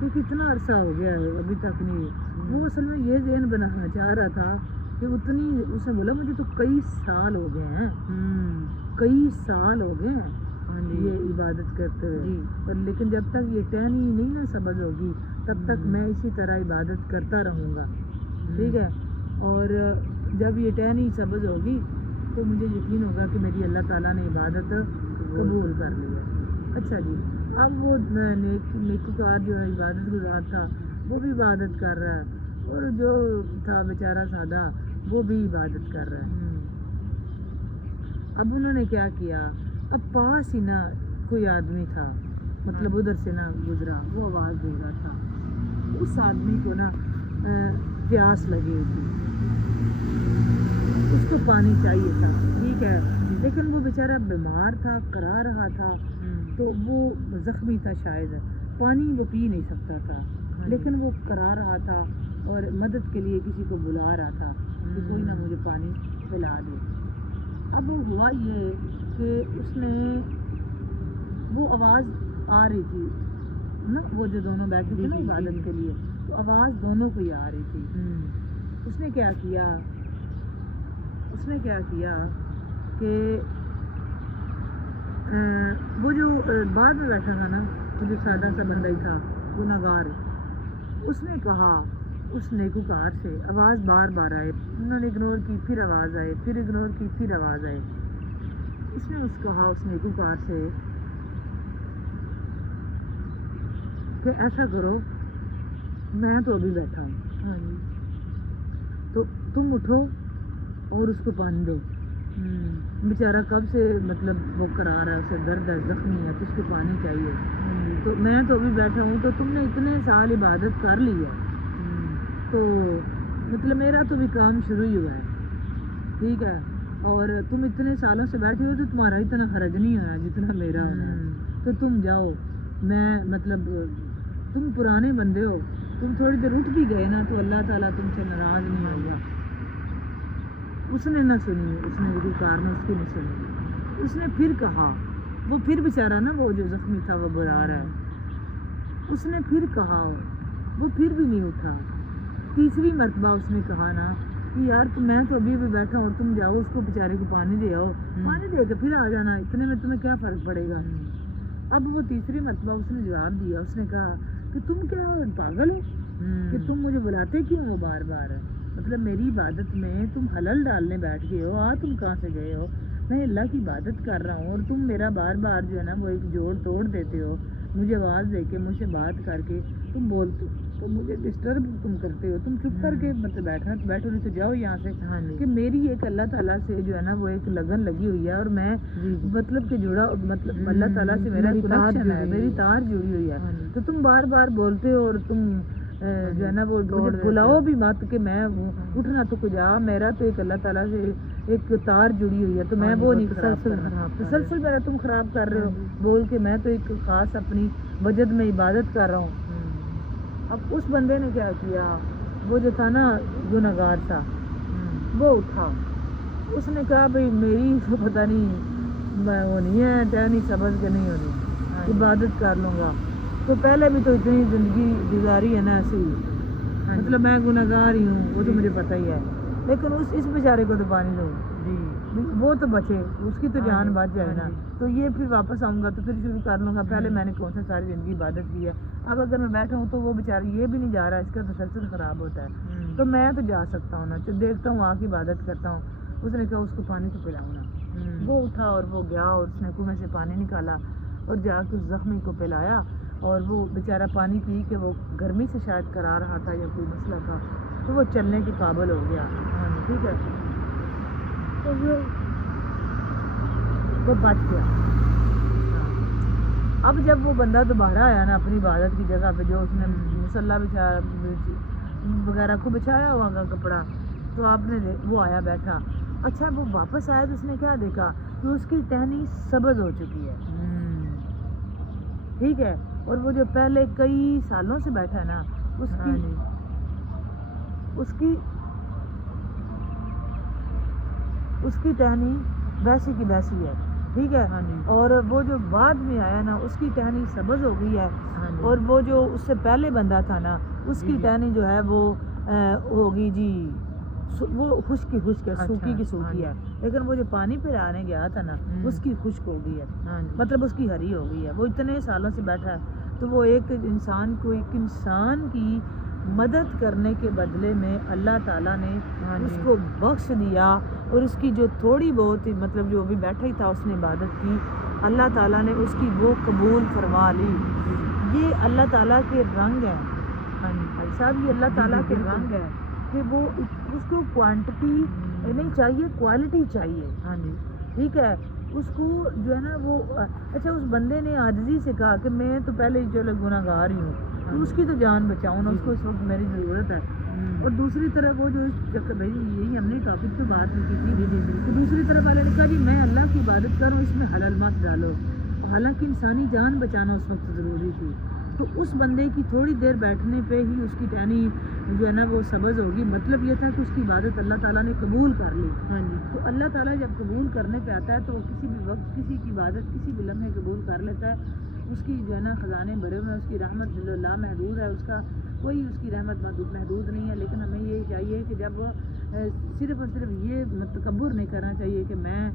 کہ کتنا عرصہ ہو گیا ہے ابھی تک نہیں. وہ اصل میں یہ ذہن بنانا چاہ رہا تھا کہ اتنی، اس نے بولا مجھے تو کئی سال ہو گئے ہیں، کئی سال ہو گئے ہیں یہ عبادت کرتے ہوئے، اور لیکن جب تک یہ ٹہنی نہیں نا سبز ہوگی تب تک میں اسی طرح عبادت کرتا رہوں گا. ٹھیک ہے، اور جب یہ ٹہنی سبز ہوگی تو مجھے یقین ہوگا کہ میری اللہ تعالیٰ نے عبادت قبول کر لی ہے. اچھا جی، اب وہ نیکوکار جو ہے عبادت گزار تھا وہ بھی عبادت کر رہا ہے، اور جو تھا بیچارہ سادہ وہ بھی عبادت کر رہا ہے. اب انہوں نے کیا کیا، اب پاس ہی نا کوئی آدمی تھا، مطلب ادھر سے نہ گزرا، وہ آواز دے رہا تھا. اس آدمی کو نا پیاس لگی ہوئی تھی، اس کو پانی چاہیے تھا. ٹھیک ہے، لیکن وہ بیچارہ بیمار تھا، کرا رہا تھا، تو وہ زخمی تھا، شاید پانی وہ پی نہیں سکتا تھا، لیکن وہ کرا رہا تھا اور مدد کے لیے کسی کو بلا رہا تھا کہ کوئی نہ مجھے پانی پلا دے. اب ہوا یہ کہ اس نے، وہ آواز آ رہی تھی نا، وہ جو دونوں بیٹھے تھے نا عبادت کے لیے، تو آواز دونوں کو ہی آ رہی تھی. اس نے کیا کیا کہ وہ جو بعد میں بیٹھا تھا نا، وہ جو سادہ سا بندہ ہی تھا گناہگار، اس نے کہا اس نیکوکار سے، آواز بار بار آئے، انہوں نے اگنور کی، پھر آواز آئے، پھر اگنور کی، پھر آواز آئے. اس نے کہا اس نیکوکار سے کہ ایسا کرو، میں تو ابھی بیٹھا ہوں، تو تم اٹھو اور اس کو پانی دو. بیچارہ کب سے مطلب وہ کرا رہا ہے، اسے درد ہے، زخمی ہے، تو اس کو پانی چاہیے. تو میں تو ابھی بیٹھا ہوں، تو تم نے اتنے سال عبادت کر لی ہے، تو مطلب میرا تو بھی کام شروع ہی ہوا ہے. ٹھیک ہے، اور تم اتنے سالوں سے بیٹھے ہو تو تمہارا اتنا خرچ نہیں ہوا جتنا میرا ہونا ہے. تو تم جاؤ، میں مطلب تم پرانے بندے ہو، تم تھوڑی دیر اٹھ بھی گئے نا تو اللہ تعالیٰ تم سے ناراض نہیں ہوگا. اس نے نہ سنی، اس نے نیکوکار نے اس کی نہیں سنی. اس نے پھر کہا، وہ پھر بیچارہ نا وہ جو زخمی تھا وہ بلا رہا ہے، اس نے پھر کہا، وہ پھر بھی نہیں اٹھا. تیسری مرتبہ اس نے کہا نا کہ یار میں تو ابھی بیٹھا ہوں، تم جاؤ اس کو بیچارے کو پانی دے آؤ، پانی دے کے پھر آ جانا، اتنے میں تمہیں کیا فرق پڑے گا. اب وہ تیسری مرتبہ اس نے جواب دیا، اس نے کہا کہ تم کیا پاگل ہو کہ تم مجھے بلاتے کیوں ہو بار بار، مطلب میری عبادت میں تم حلل ڈالنے بیٹھ گئے ہو، تم کہاں سے گئے ہو، میں اللہ کی عبادت کر رہا ہوں اور تم میرا بار بار جو ہے نا وہ ایک جوڑ توڑ دیتے ہو، مجھے آواز دے کے مجھ سے بات کر کے تم بولتے ہو، تو مجھے ڈسٹرب تم کرتے ہو. تم چپ کر کے مطلب بیٹھو نہیں تو جاؤ یہاں سے. کہ میری ایک اللہ تعالیٰ سے جو ہے نا وہ ایک لگن لگی ہوئی ہے، اور میں مطلب کہ جڑا، مطلب اللہ تعالیٰ سے میرا کنیکشن ہے، میری تار جڑی ہوئی ہے. تو تم بار بار بولتے ہو اور تم جو ہے نا وہ بلاؤ بھی مت کہ میں اٹھنا تو کجا، میرا تو ایک اللہ تعالیٰ سے ایک تار جڑی ہوئی ہے، تو میں وہ نہیں تسلسل میرا تم خراب کر رہے ہو بول کے. میں تو ایک خاص اپنی وجد میں عبادت کر رہا ہوں. اب اس بندے نے کیا کیا، وہ جو تھا نا گناہگار تھا، وہ اٹھا، اس نے کہا بھئی میری تو پتہ نہیں ہونی ہے ٹہنی سبز کے نہیں ہونی، عبادت کر لوں گا. تو پہلے بھی تو اتنی زندگی گزاری ہے نا ایسے ہی، مطلب میں گناہگار ہی ہوں، وہ تو مجھے پتہ ہی ہے، لیکن اس بیچارے کو تو پانی دو، وہ تو بچے، اس کی تو جان بچ جائے نا. تو یہ پھر واپس آؤں گا تو پھر شروع کر لوں گا. پہلے میں نے کون سے ساری زندگی عبادت کی ہے، اب اگر میں بیٹھا ہوں تو وہ بیچارہ یہ بھی نہیں جا رہا، اس کا تسلسل خراب ہوتا ہے، تو میں تو جا سکتا ہوں نا، تو دیکھتا ہوں آ کے عبادت کرتا ہوں. اس نے کہا اس کو پانی تو پلاؤں نا. وہ اٹھا اور وہ گیا اور اس نے کنویں سے پانی نکالا اور جا کے اس زخمی کو پلایا، اور وہ بیچارہ پانی پی کے، وہ گرمی سے شاید کرا رہا تھا یا کوئی مسئلہ تھا، تو وہ چلنے کے قابل ہو گیا. ٹھیک ہے، تو وہ بچ گیا. اب جب وہ بندہ دوبارہ آیا نا اپنی عبادت کی جگہ پہ، جو اس نے مصلی وغیرہ کو بچھایا ہوا کا کپڑا، تو آپ نے وہ آیا بیٹھا. اچھا وہ واپس آیا تو اس نے کیا دیکھا کہ اس کی ٹہنی سبز ہو چکی ہے. ٹھیک ہے، اور وہ جو پہلے کئی سالوں سے بیٹھا ہے نا، اس کی ٹہنی ویسی کی ویسی ہے. ٹھیک ہے، ہاں جی اور وہ جو بعد میں آیا نا اس کی ٹہنی سبز ہو گئی ہے، ہاں جی اور وہ جو اس سے پہلے بندہ تھا نا اس جی کی جی ٹہنی جو ہے وہ ہوگی جی وہ خشک ہے، اچھا سوکھی کی ہاں سوکھی جی ہے، لیکن وہ جو پانی پہ آنے گیا تھا نا اس کی خشک ہو گئی ہے، ہاں جی مطلب اس کی ہری ہو گئی ہے، وہ اتنے سالوں سے بیٹھا ہے، تو وہ ایک انسان کی مدد کرنے کے بدلے میں اللہ تعالیٰ نے ہاں اس جی کو بخش دیا، اور اس کی جو تھوڑی بہت مطلب جو ابھی بیٹھا ہی تھا اس نے عبادت کی، اللہ تعالیٰ نے اس کی وہ قبول فرما لی۔ یہ اللہ تعالیٰ کے رنگ ہیں ہاں جی بھائی صاحب، یہ اللہ جی تعالیٰ جی کے بالکل رنگ ہے کہ وہ اس کو کوانٹٹی نہیں چاہیے، کوالٹی چاہیے، ہاں جی ٹھیک ہے، اس کو جو ہے نا وہ اچھا اس بندے نے عاجزی سے کہا کہ میں تو پہلے ہی چلو گناہ گار ہی ہوں، تو اس کی تو جان بچاؤں نا، اس کو اس وقت میری ضرورت ہے، اور دوسری طرف وہ جو بھائی یہی ہم نے ٹاپک پہ بات نہیں کی تھی، تو دوسری طرف والے نے کہا جی میں اللہ کی عبادت کروں اس میں حلال مت ڈالو، حالانکہ انسانی جان بچانا اس وقت ضروری تھی، تو اس بندے کی تھوڑی دیر بیٹھنے پہ ہی اس کی ٹہنی جو ہے نا وہ سبز ہوگی، مطلب یہ تھا کہ اس کی عبادت اللہ تعالیٰ نے قبول کر لی۔ ہاں جی تو اللہ تعالیٰ جب قبول کرنے پہ آتا ہے تو وہ کسی بھی وقت کسی کی عبادت کسی بھی لمحے قبول کر لیتا ہے، اس کی جو ہے نا خزانے بھرے ہوئے ہیں، اس کی رحمت لا محدود ہے، اس کا کوئی اس کی رحمت محدود نہیں ہے، لیکن ہمیں یہ چاہیے کہ جب صرف اور صرف یہ تکبر نہیں کرنا چاہیے کہ میں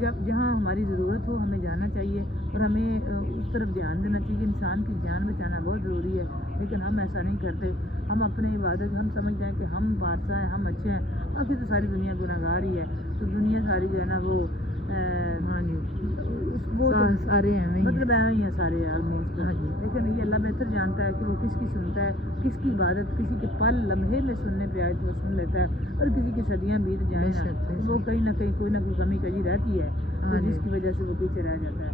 جہاں ہماری ضرورت ہو ہمیں جانا چاہیے، اور ہمیں اس طرف دھیان دینا چاہیے، انسان کی جان بچانا بہت ضروری ہے، لیکن ہم ایسا نہیں کرتے، ہم اپنی عبادت ہم سمجھتے ہیں کہ ہم بادشاہ ہیں، ہم اچھے ہیں، باقی تو ساری دنیا گناہ گار ہی ہے، تو دنیا ساری جو ہے نا وہ ہاں جی وہ سارے ایویں ہی مطلب ایویں ہی ہے سارے آلموسٹ، ہاں جی لیکن یہ اللہ بہتر جانتا ہے کہ وہ کس کی سنتا ہے، کس کی عبادت کسی کے پل لمحے میں سننے پہ آئے تو وہ سن لیتا ہے، اور کسی کی صدیاں بیت جائیں نا تو وہ کہیں نہ کہیں کوئی نہ کوئی کمی کجی رہتی ہے، تو جس کی وجہ سے وہ پیچھے رہ جاتا ہے۔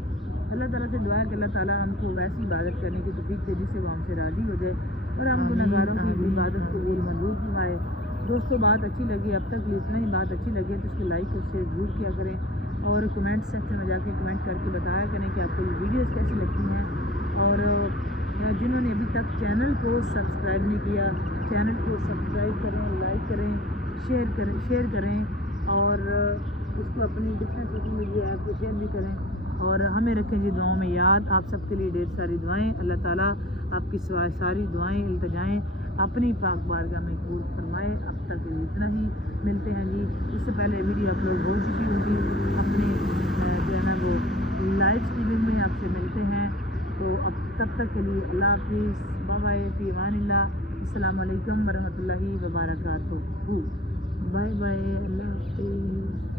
اللہ تعالیٰ سے دعا ہے کہ اللہ تعالیٰ ہم کو ویسی عبادت کرنے کی توفیق دے جس سے وہ ہم سے راضی ہو جائے، اور ہم گناہ گاروں کی عبادت کو قبول منظور فرمائے۔ دوستوں بات اچھی لگی اب تک اتنا ہی، بات اچھی لگے تو اس کو لائک اور شیئر ضرور کیا کریں، اور کمنٹ سیکشن میں جا کے کمنٹ کر کے بتایا کریں کہ آپ کو یہ ویڈیوز کیسی لگتی ہیں، اور جنہوں نے ابھی تک چینل کو سبسکرائب نہیں کیا چینل کو سبسکرائب کریں، لائک کریں، شیئر کریں، اور اس کو اپنی ڈفرینٹ سوشل میڈیا ایپ کو شیئر بھی کریں، اور ہمیں رکھیں جی دعاؤں میں یاد۔ آپ سب کے لیے ڈھیر ساری دعائیں، اللہ تعالیٰ آپ کی ساری دعائیں التجائیں اپنی پاک بارگاہ میں قبول فرمائے۔ اب تک اتنا ہی، ملتے ہیں جی، اس سے پہلے ویڈیو اپلوڈ ہو چکی ہوگی اپنے جو ہے نا وہ لائیو اسٹریمنگ میں، آپ سے ملتے ہیں، تو اب تب تک کے لیے اللہ حافظ، بائے بائے، فی امان اللہ، السلام علیکم ورحمۃ اللہ وبرکاتہ، بائے بائے، اللہ حافظ۔